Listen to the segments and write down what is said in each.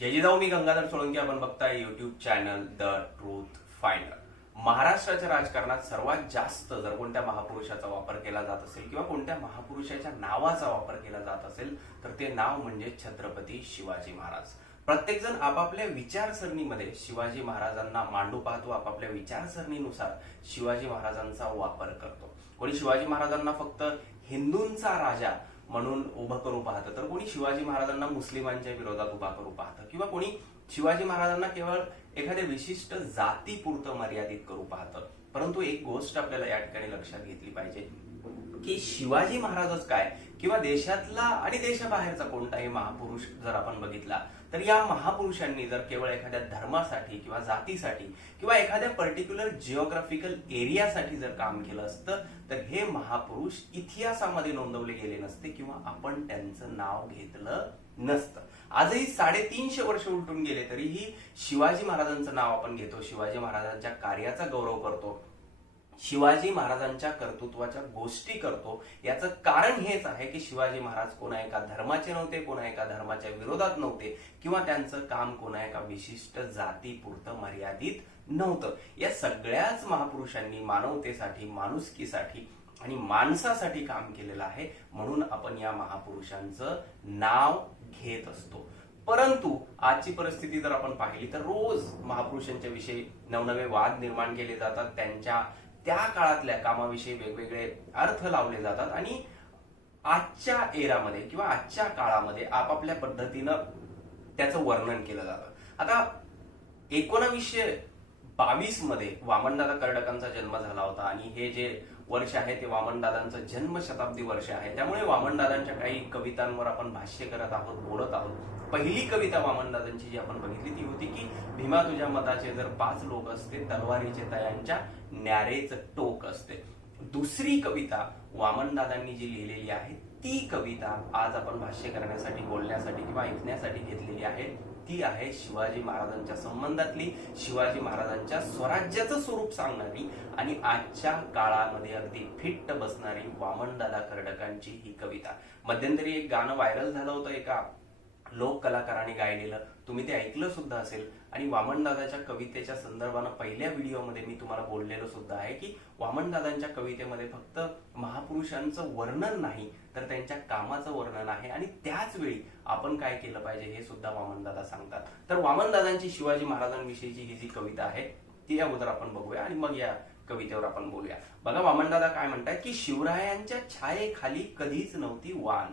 जय जिजाऊ. मी गंगाधर सोळंकी. आपण बघताय YouTube channel the truth finder. महाराष्ट्राच्या राजकारणात सर्वात जास्त जर कोणत्या महापुरुषाचा वापर केला जात असेल किंवा कोणत्या महापुरुषाच्या नावाचा वापर केला जात असेल तर ते नाव म्हणजे छत्रपती शिवाजी महाराज. प्रत्येक जण आपापल्या विचारसरणीमध्ये शिवाजी महाराजांना मांडू पाहतो, आपापल्या विचारसरणीनुसार शिवाजी महाराजांचा वापर करतो. कोणी शिवाजी महाराजांना फक्त हिंदूंचा राजा म्हणून उभं करू पाहतं, तर कोणी शिवाजी महाराजांना मुस्लिमांच्या विरोधात उभा करू पाहतं, किंवा कोणी शिवाजी महाराजांना केवळ एखाद्या विशिष्ट जातीपुरतं मर्यादित करू पाहतं. परंतु एक गोष्ट आपल्याला या ठिकाणी लक्षात घेतली पाहिजे की शिवाजी महाराजच काय किंवा देशातला आणि देशाबाहेरचा कोणताही महापुरुष जर आपण बघितला तर या महापुरुषांनी जर केवळ एखाद्या धर्मासाठी किंवा जातीसाठी किंवा एखाद्या पर्टिक्युलर जिओग्राफिकल एरियासाठी जर काम केलं असतं तर हे महापुरुष इतिहासामध्ये नोंदवले गेले नसते किंवा आपण त्यांचं नाव घेतलं नसतं. आजही 350 वर्ष उलटून गेले तरीही शिवाजी महाराजांचं नाव आपण घेतो, शिवाजी महाराजांच्या कार्याचा गौरव करतो, शिवाजी महाराजांच्या कर्तृत्वाच्या गोष्टी करतो. याचं कारण हेच आहे की शिवाजी महाराज कोणा एका धर्माचे नव्हते, कोणा एका धर्माच्या विरोधात नव्हते किंवा त्यांचं काम कोणा एका विशिष्ट जातीपुरतं मर्यादित नव्हतं. या सगळ्याच महापुरुषांनी मानवतेसाठी, माणुसकीसाठी आणि माणसासाठी काम केलेलं आहे. म्हणून आपण या महापुरुषांचं नाव घेत असतो. परंतु आजची परिस्थिती जर आपण पाहिली तर रोज महापुरुषांच्या विषयी नवनवे वाद निर्माण केले जातात, त्यांच्या त्या काळातल्या कामाविषयी वेगवेगळे अर्थ लावले जातात आणि आजच्या एरामध्ये किंवा आजच्या काळामध्ये आपापल्या पद्धतीनं त्याचं वर्णन केलं जातं. आता 1922 मध्ये वामनदादा कर्डकांचा जन्म झाला होता आणि हे जे वर्ष आहे ते वामनदादांचं जन्म शताब्दी वर्ष आहे. त्यामुळे वामनदादांच्या काही कवितांवर आपण भाष्य करत आहोत, बोलत आहोत. पहिली कविता वामनदादांची जी आपण बघितली ती होती की भीमा तुझ्या मताचे जर 5 लोक असते, तलवारीचे तयांच्या न्यारेच टोक असते. दुसरी कविता वामनदादांनी जी लिहिलेली आहे ती कविता आज आपण भाष्य करण्यासाठी, बोलण्यासाठी किंवा ऐकण्यासाठी घेतलेली आहे. ती आहे शिवाजी महाराजांच्या संबंधातली, शिवाजी महाराजांच्या स्वराज्याचं स्वरूप सांगणारी आणि आजच्या काळामध्ये अगदी फिट्ट बसणारी वामनदादा कर्डकांची ही कविता. मध्यंतरी एक गाणं व्हायरल झालं होतं एका लोक कलाकाराने गायलेलं, तुम्ही ते ऐकलं सुद्धा असेल. आणि वामनदादाच्या कवितेच्या संदर्भानं पहिल्या व्हिडिओमध्ये मी तुम्हाला बोललेलो सुद्धा आहे की वामनदादांच्या कवितेमध्ये फक्त महापुरुषांचं वर्णन नाही तर त्यांच्या कामाचं वर्णन आहे आणि त्याच वेळी आपण काय केलं पाहिजे हे सुद्धा वामनदादा सांगतात. तर वामनदादांची शिवाजी महाराजांविषयीची ही जी कविता आहे ती अगोदर आपण बघूया आणि मग या कवितेवर आपण बोलूया. बघा वामनदादा काय म्हणतात की शिवरायांच्या छायेखाली कधीच नव्हती वान,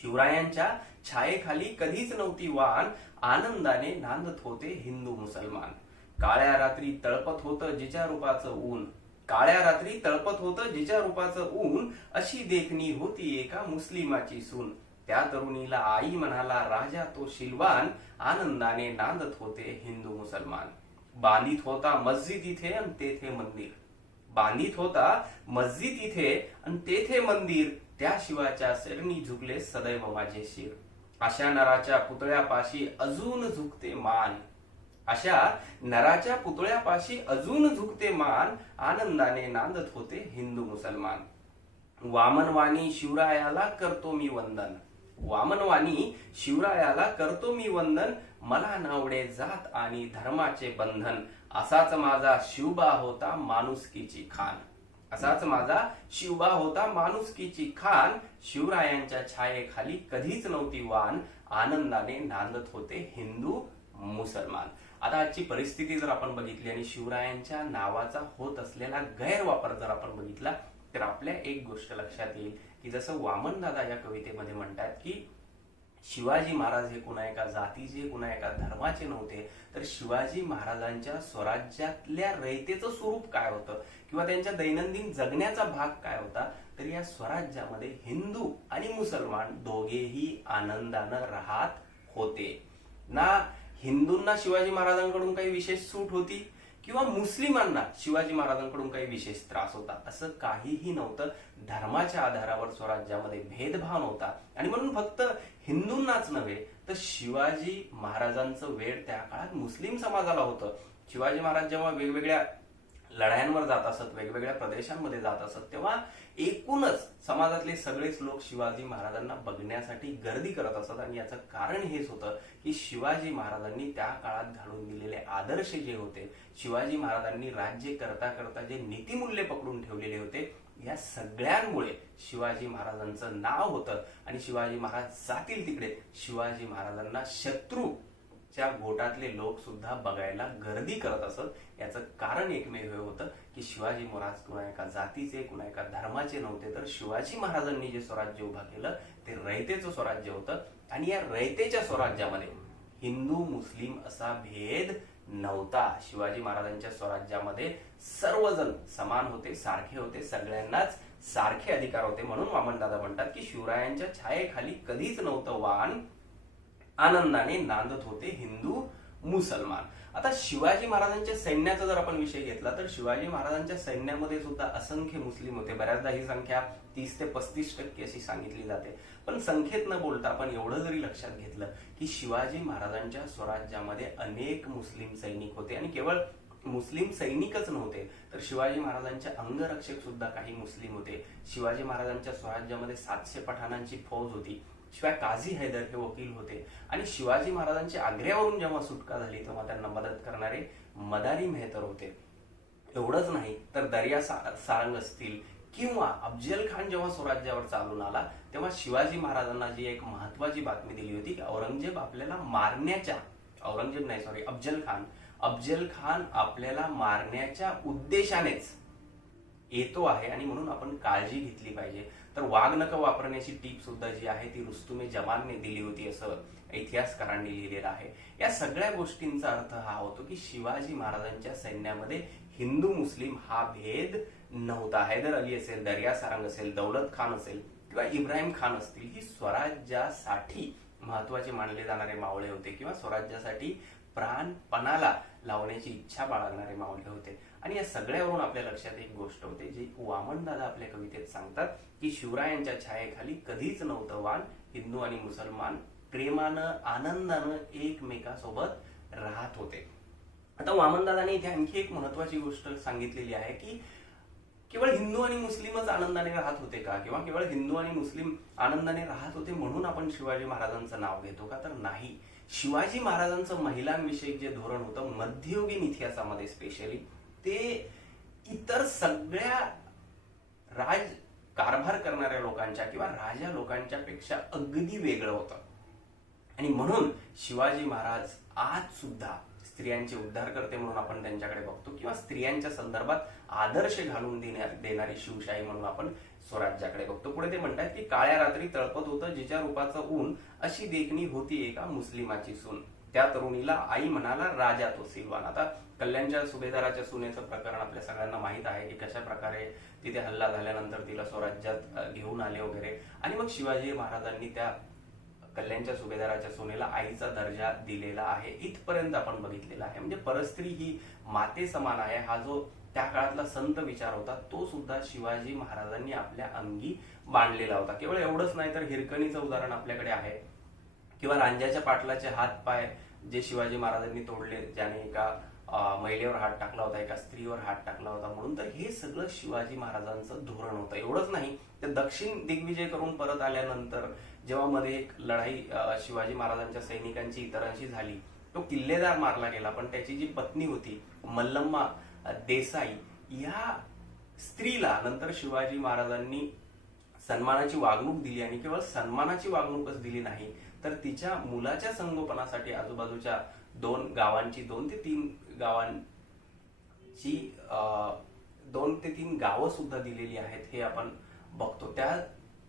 शिवरायांच्या छायेखाली कधीच नव्हती वान, आनंदाने नांदत होते हिंदू मुसलमान. काळ्या रात्री तळपत होतं जिच्या रूपाचं ऊन, काळ्या रात्री तळपत होतं जिच्या रूपाचं ऊन, अशी देखणी होती एका मुस्लिमाची सून. त्या तरुणीला आई म्हणाला राजा तो शिलवान, आनंदाने नांदत होते हिंदू मुसलमान. बांधित होता मस्जिद इथे आणि तेथे मंदिर, बांधित होता मस्जिद इथे आणि तेथे मंदिर, त्या शिवाच्या शरणी झुकले सदैव माझे शिर. अशा नराच्या पुतळ्यापाशी अजून झुकते मान, अशा नराच्या पुतळ्यापाशी अजून झुकते मान, आनंदाने नांदत होते हिंदू मुसलमान. वामनवाणी शिवरायाला करतो मी वंदन, वामनवाणी शिवरायाला करतो मी वंदन, मला नावडे जात आणि धर्माचे बंधन. असाच माझा शिवबा होता माणुसकीची खान, असाच माझा शिवबा होता माणुसकीची खान. शिवरायांच्या छायेखाली कधीच नव्हती वान, आनंदाने नांदत होते हिंदू मुसलमान. आता आजची परिस्थिती जर आपण बघितली आणि शिवरायांच्या नावाचा होत असलेला गैरवापर जर आपण बघितला तर आपल्या एक गोष्ट लक्षात येईल की जसं वामनदादा या कवितेमध्ये म्हणतात की शिवाजी महाराज हे कुणा एका जातीचे, कुणा एका धर्माचे नव्हते, तर शिवाजी महाराजांच्या स्वराज्यातल्या रयतेचं स्वरूप काय होतं किंवा त्यांच्या दैनंदिन जगण्याचा भाग काय होता, तर या स्वराज्यामध्ये हिंदू आणि मुसलमान दोघेही आनंदानं राहत होते. ना हिंदूंना शिवाजी महाराजांकडून काही विशेष सूट होती किंवा मुस्लिमांना शिवाजी महाराजांकडून काही विशेष त्रास होता, असं काहीही नव्हतं. धर्माच्या आधारावर स्वराज्यामध्ये भेदभाव नव्हता आणि म्हणून फक्त हिंदूंनाच नव्हे तर शिवाजी महाराजांचं वेळ त्या काळात मुस्लिम समाजाला होतं. शिवाजी महाराज जेव्हा वेगवेगळ्या लढायांवर जात असत, वेगवेगळ्या प्रदेशांमध्ये जात असत, तेव्हा एकूणच समाजातले सगळेच लोक शिवाजी महाराजांना बघण्यासाठी गर्दी करत असत. आणि याचं कारण हेच होतं की शिवाजी महाराजांनी त्या काळात घालून दिलेले आदर्श जे होते, शिवाजी महाराजांनी राज्य करता करता जे नीतिमूल्य पकडून ठेवलेले होते, या सगळ्यांमुळे शिवाजी महाराजांचं नाव होतं. आणि शिवाजी महाराज जातील तिकडे शिवाजी महाराजांना शत्रूच्या गोटातले लोक सुद्धा बघायला गर्दी करत असत. याचं कारण एकमेव हे होतं की शिवाजी महाराज कुणा एका जातीचे, कुणा एका धर्माचे नव्हते, तर शिवाजी महाराजांनी जे स्वराज्य उभा केलं ते रयतेचं स्वराज्य होतं. आणि या रयतेच्या स्वराज्यामध्ये हिंदू मुस्लिम असा भेद नव्हता. शिवाजी महाराजांच्या स्वराज्यामध्ये सर्वजण समान होते, सारखे होते, सगळ्यांनाच सारखे अधिकार होते. म्हणून वामनदादा म्हणतात की शिवरायांच्या छायेखाली कधीच नव्हतं वाण, आनंदाने नांदत होते हिंदू मुसलमान. आता शिवाजी महाराजांच्या सैन्याचा जर आपण विषय घेतला तर शिवाजी महाराजांच्या सैन्यामध्ये सुद्धा असंख्य मुस्लिम होते. बऱ्याचदा ही संख्या 30 ते 35% अशी सांगितली जाते. पण संख्येत न बोलता आपण एवढं जरी लक्षात घेतलं की शिवाजी महाराजांच्या स्वराज्यामध्ये अनेक मुस्लिम सैनिक होते. आणि केवळ मुस्लिम सैनिकच नव्हते, तर शिवाजी महाराजांचे अंगरक्षक सुद्धा काही मुस्लिम होते. शिवाजी महाराजांच्या स्वराज्यामध्ये 700 पठाणांची फौज होती. शिवाय काझी हैदर हे वकील होते. आणि शिवाजी महाराजांची आग्र्यावरून जेव्हा सुटका झाली तेव्हा त्यांना मदत करणारे मदारी मेहतर होते. एवढंच नाही तर दर्या सारंग असतील किंवा अफजल खान जेव्हा स्वराज्यावर चालून आला तेव्हा शिवाजी महाराजांना जी एक महत्वाची बातमी दिली होती की औरंगजेब आपल्याला मारण्याच्या, अफजल खान आपल्याला मारण्याच्या उद्देशानेच येतो आहे आणि म्हणून आपण काळजी घेतली पाहिजे. तर वाघनख वापरण्याची टीप सुद्धा जी आहे ती रुस्तुमे जमानने दिली होती असं इतिहासकारांनी लिहिलेलं आहे. या सगळ्या गोष्टींचा अर्थ हा होतो की शिवाजी महाराजांच्या सैन्यामध्ये हिंदू मुस्लिम हा भेद नव्हता. हैदर अली असेल, दर्या सारंग असेल, दौलत खान असेल किंवा इब्राहिम खान असतील, ही स्वराज्यासाठी महत्वाचे मानले जाणारे मावळे होते किंवा स्वराज्यासाठी प्राण पणाला लावण्याची इच्छा बाळगणारे मावळे होते. आणि या सगळ्यावरून आपल्या लक्षात एक गोष्ट होते जी वामनदादा आपल्या कवितेत सांगतात की शिवरायांच्या छायेखाली कधीच नव्हतं वाण, हिंदू आणि मुसलमान प्रेमानं आनंदानं एकमेकासोबत राहत होते. आता वामनदादाने इथे आणखी एक महत्वाची गोष्ट सांगितलेली आहे की केवळ हिंदू आणि मुस्लिमच आनंदाने राहत होते का, किंवा केवळ हिंदू आणि मुस्लिम आनंदाने राहत होते म्हणून आपण शिवाजी महाराजांचं नाव घेतो का, तर नाही. शिवाजी महाराजांचं महिलांविषयी जे धोरण होतं मध्ययुगीन इतिहासामध्ये स्पेशली, ते इतर सगळ्या कारभार करणाऱ्या लोकांच्या किंवा राजा लोकांच्या पेक्षा अगदी वेगळं होतं. आणि म्हणून शिवाजी महाराज आज सुद्धा स्त्रियांचे उद्धारकर्ते म्हणून आपण त्यांच्याकडे बघतो किंवा स्त्रियांच्या संदर्भात आदर्श घालून देणारी शिवशाही म्हणून आपण स्वराज्याकडे बघतो. पुढे ते म्हणतात की काळ्या रात्री तळपत होतं जिच्या रूपाचं ऊन, अशी देखणी होती एका मुस्लिमाची सून, त्या तरुणीला आई म्हणाला राजा तो सिलवान. आता कल्याणच्या सुभेदाराच्या सुनेचं प्रकरण आपल्या सगळ्यांना माहित आहे की कशा प्रकारे तिथे हल्ला झाल्यानंतर तिला स्वराज्यात घेऊन आले वगैरे. आणि मग शिवाजी महाराजांनी त्या कल्याणच्या सुभेदाराच्या सुनेला आईचा दर्जा दिलेला आहे. इथपर्यंत आपण बघितलेला आहे. म्हणजे परस्त्री ही माते समान आहे, हा जो त्या काळातला संत विचार होता तो सुद्धा शिवाजी महाराजांनी आपल्या अंगी बांधलेला होता. केवळ एवढंच नाही तर हिरकणीचं उदाहरण आपल्याकडे आहे किंवा रांजाच्या पाटलाचे हात पाय जे शिवाजी महाराजांनी तोडले, ज्याने एका महिलेवर हात टाकला होता, एका स्त्रीवर हात टाकला होता म्हणून. तर हे सगळं शिवाजी महाराजांचं धोरण होतं. एवढंच नाही तर दक्षिण दिग्विजय करून परत आल्यानंतर जेव्हा मध्ये एक लढाई शिवाजी महाराजांच्या सैनिकांची इतरांशी झाली, तो किल्लेदार मारला गेला, पण त्याची जी पत्नी होती मल्लम्मा देसाई, या स्त्रीला नंतर शिवाजी महाराजांनी सन्मानाची वागणूक दिली. आणि केवळ सन्मानाची वागणूकच दिली नाही तर तिच्या मुलाच्या संगोपनासाठी आजूबाजूच्या 2 ते 3 गावांची 2 ते 3 गावं सुद्धा दिलेली आहेत हे आपण बघतो. त्या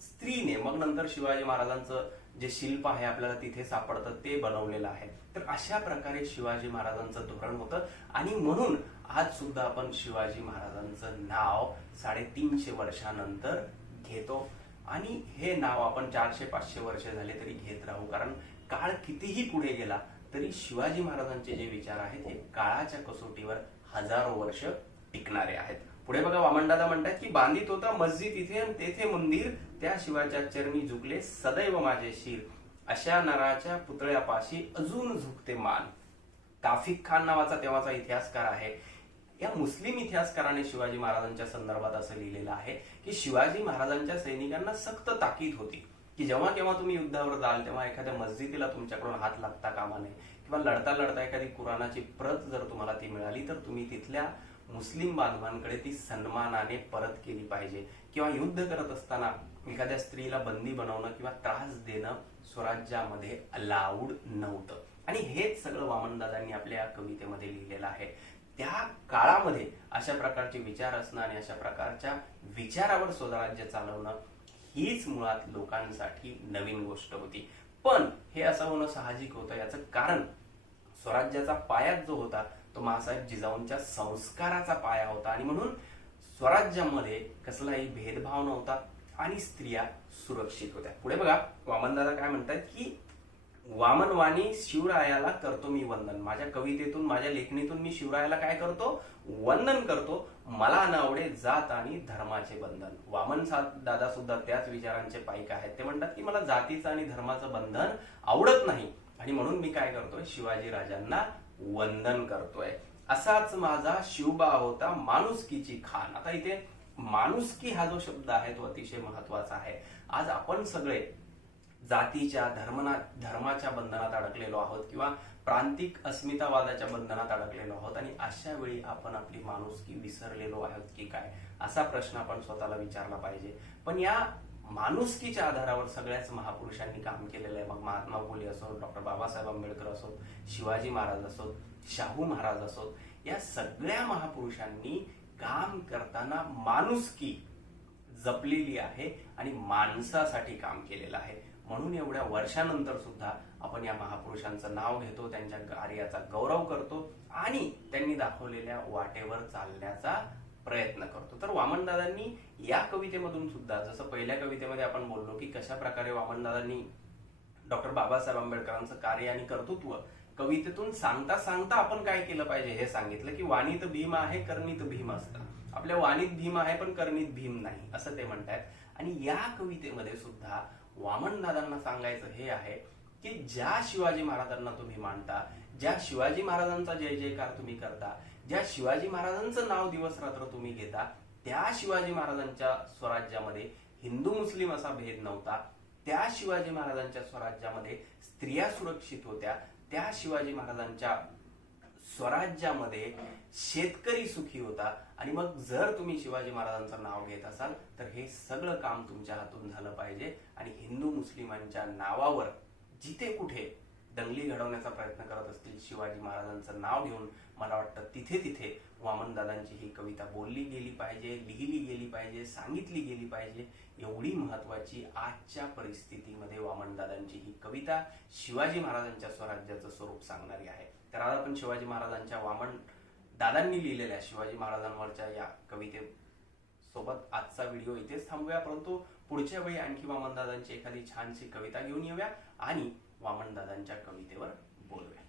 स्त्रीने मग नंतर शिवाजी महाराजांचं जे शिल्प आहे आपल्याला तिथे सापडतं ते बनवलेलं आहे. तर अशा प्रकारे शिवाजी महाराजांचं धोरण होतं. आणि म्हणून आज सुद्धा आपण शिवाजी महाराजांचं नाव 350 वर्षानंतर घेतो. आणि हे नाव आपण 400-500 वर्ष झाले तरी घेत राहू, कारण काळ कितीही पुढे गेला तरी शिवाजी महाराजांचे जे विचार आहेत हे काळाच्या कसोटीवर हजारो वर्ष टिकणारे आहेत. पुढे बघा वामनदादा म्हणतात की बांधित होता मस्जिद इथे आणि तेथे मंदिर, त्या शिवाच्या चरणी झुकले सदैव माझे शिर, अशा नराच्या पुतळ्यापाशी अजून झुकते मान. काफिक खान नावाचा तेव्हाचा इतिहासकार आहे. या मुस्लिम इतिहासकाराने शिवाजी महाराजांच्या संदर्भात असं लिहिलेलं आहे की शिवाजी महाराजांच्या सैनिकांना सक्त ताकीद होती की जेव्हा केव्हा तुम्ही युद्धावर जाल तेव्हा एखाद्या मस्जिदीला तुमच्याकडून हात लागता कामा नये किंवा लढता लढता एखादी कुराणाची प्रत जर तुम्हाला ती मिळाली तर तुम्ही तिथल्या मुस्लिम बांधवांकडे ती सन्मानाने परत केली पाहिजे किंवा युद्ध करत असताना एखाद्या स्त्रीला बंदी बनवणं किंवा त्रास देणं स्वराज्यामध्ये अलाउड नव्हतं. आणि हेच सगळं वामनदादांनी आपल्या कवितेमध्ये लिहिलेलं आहे. त्या काळामध्ये अशा प्रकारचे विचार असणं आणि अशा प्रकारच्या विचारावर स्वराज्य चालवणं हीच मुळात लोकांसाठी नवीन गोष्ट होती. पण हे असं होणं साहजिक होतं. याचं कारण स्वराज्याचा पायाच जो होता तो माँसाहेब जिजाऊंच्या संस्काराचा पाया होता आणि म्हणून स्वराज्यामध्ये कसलाही भेदभाव नव्हता आणि स्त्रिया सुरक्षित होत्या. पुढे बघा वामनदादा काय म्हणतात की वामन वाणी शिवरायाला करतो मी वंदन. माझ्या कवितेतून माझ्या लेखणीतून मी शिवरायाला काय करतो? वंदन करतो. मला न आवडे जात आणि धर्माचे बंधन. वामन दादा सुद्धा त्याच विचारांचे पाईक आहेत. ते म्हणतात की मला जातीचं आणि धर्माचं बंधन आवडत नाही आणि म्हणून मी काय करतोय? शिवाजी राजांना वंदन करतोय. असाच माझा शिवबा होता माणुसकीची खान. आता इथे माणुसकी हा जो शब्द आहे तो अतिशय महत्वाचा आहे. आज आपण सगळे जातीच्या धर्माच्या बंधनात अडकलेलो आहोत किंवा प्रांतिक अस्मितावादाच्या बंधनात अडकलेलो आहोत आणि अशा वेळी आपण आपली माणुसकी विसरलेलो आहोत की काय, असा प्रश्न आपण स्वतःला विचारला पाहिजे. पण या माणुसकीच्या आधारावर सगळ्याच महापुरुषांनी काम केलेलं आहे. मग महात्मा फुले असोत, डॉक्टर बाबासाहेब आंबेडकर असोत, शिवाजी महाराज असोत, शाहू महाराज असोत, या सगळ्या महापुरुषांनी काम करताना माणुसकी जपलेली आहे आणि माणसासाठी काम केलेलं आहे. म्हणून एवढ्या वर्षानंतर सुद्धा आपण या महापुरुषांचं नाव घेतो, त्यांच्या कार्याचा गौरव करतो आणि त्यांनी दाखवलेल्या वाटेवर चालण्याचा प्रयत्न करतो. तर वामनदादांनी या कवितेमधून सुद्धा, जसं पहिल्या कवितेमध्ये आपण बोललो की कशा प्रकारे वामनदादांनी डॉक्टर बाबासाहेब आंबेडकरांचं कार्य आणि कर्तृत्व कवितेतून सांगता सांगता आपण काय केलं पाहिजे हे सांगितलं की वाणीत भीम आहे, कर्णीत भीम असतं. आपल्या वाणीत भीम आहे पण कर्णीत भीम नाही, असं ते म्हणतात. आणि या कवितेमध्ये सुद्धा वामनदादांना सांगायचं हे आहे की ज्या शिवाजी महाराजांना तुम्ही मानता, ज्या शिवाजी महाराजांचा जय जयकार तुम्ही करता, ज्या शिवाजी महाराजांचं नाव दिवस रात्र तुम्ही घेता, त्या शिवाजी महाराजांच्या स्वराज्यामध्ये हिंदू मुस्लिम असा भेद नव्हता. त्या शिवाजी महाराजांच्या स्वराज्यामध्ये स्त्रिया सुरक्षित होत्या. त्या शिवाजी महाराजांच्या स्वराज्यामध्ये शेतकरी सुखी होता. आणि मग जर तुम्ही शिवाजी महाराजांचं नाव घेत असाल तर हे सगळं काम तुमच्या हातून झालं पाहिजे. आणि हिंदू मुस्लिमांच्या नावावर जिथे कुठे दंगली घडवण्याचा प्रयत्न करत असतील शिवाजी महाराजांचं नाव घेऊन, मला वाटतं तिथे तिथे वामनदादांची ही कविता बोलली गेली पाहिजे, लिहिली गेली पाहिजे, सांगितली गेली पाहिजे. एवढी महत्वाची आजच्या परिस्थितीमध्ये वामनदादांची ही कविता शिवाजी महाराजांच्या स्वराज्याचं स्वरूप सांगणारी आहे. तर आज आपण शिवाजी महाराजांच्या दादांनी लिहिलेल्या शिवाजी महाराजांवरच्या या कवितेसोबत आजचा व्हिडिओ इथेच थांबूया. परंतु पुढच्या वेळी आणखी वामनदादांची एखादी छानशी कविता घेऊन येऊया आणि वामनदादांच्या कवितेवर बोलूया.